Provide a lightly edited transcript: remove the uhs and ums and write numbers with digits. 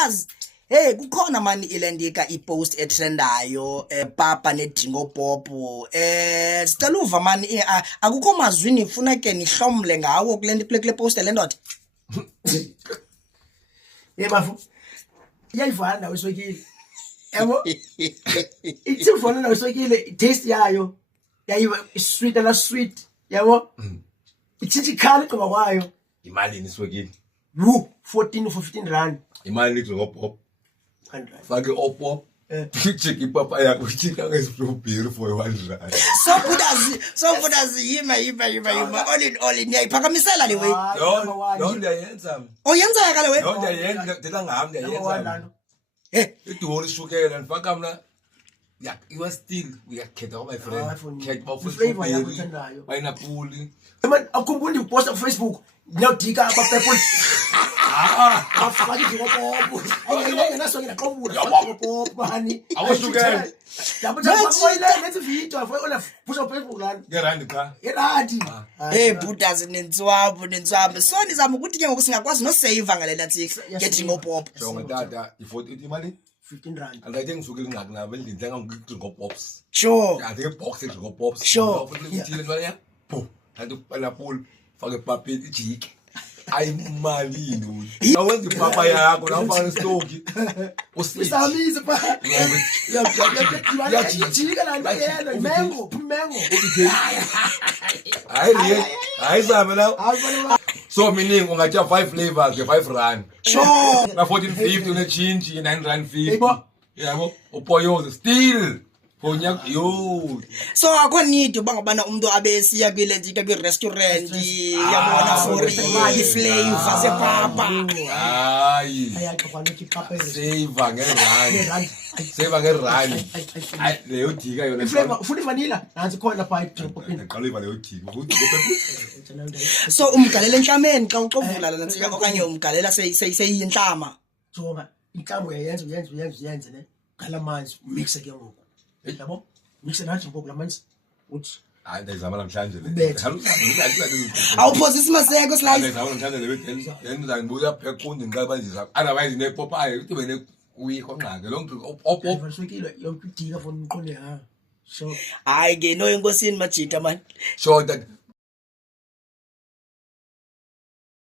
bhutazi hey kukhona mani ilendika ipost etrendayo papa nedingo popo sicela uva mani akukho mazwini ifuna ke nihlomle ngawo kule post lendoda bafu iyayivana nawe swekile yabo ithi uvana nawe swekile taste yayo yayiba sweet and sweet yabo ithi ikhala qoba kwayo imali niswekile 14 for 15 rand imali idingo popo fake opop chiki papa yakho chika ngesibhiri for 1 rand so bhutazi yima all in yayiphakamisela le way no ndiyayenza oyenza ka le way no ndiyayenza ndela ngami ndiyayenza idori shukela ndifaka mna you still uyakhetha kwa my friend khetha bafuna flavor yakho uthandayo pineapple man akukhumbula ukuposta ku Facebook ngiyadika apa people afaki ngopopo ayengena sokela qobula ngopopo bani awushukela yabo jabulela lethi video ola pusha Facebook lana ngerandi cha irandi hey bhutazi nentswabo so nizama ukuthi ke ngoku singakwazi no save ngalela thi getting ngopopo jonga tata i40 imali 15 rand angathi ngisuke ingxaki nabo endlini njenga ngidingo pops sure ade ke box edingo pops Sure. uthile njalo ya bo kanti pineapple fake papi ijiki ayimalini awenza ipapa yakho nawufaka istoki usamize pa yajika lana yena mango hayi zame la so meaning ungatya 5 flavors ke 5 rand sure na 14.50 une change 9 rand 50 yabo upoyoze still Konyak yo. So akho need uba ngabana umuntu abesiya kwilentika kwi-restaurant yabona for i-flavor sepapa. Hayi. Ayaxoxana ikipapa Save ngerani. Save ngerani. Leyo dika yona. Flavor ufuna vanilla nansi khona pipe popini. Qala leyo dika. So umgalele enhlameni xa uxovula lana nsika okanye umgalela seyinhlama. Jonga inhlambo uyenze ne. Khala manzi mixe ke ngoku. Yabo mixe nathi ngoku lamanzi uthi hayi ndizama namhlanje le. Awuphosisi maseko slice. Ndizama namhlanje le yenza ngibuya phequndi ngiqaba nje otherwise ne Popeye uthi bene uyikho ngqake lo mntu opo ufaswekile yonke idika for umqonde ha. So hayi ke no enkosini majita man. so that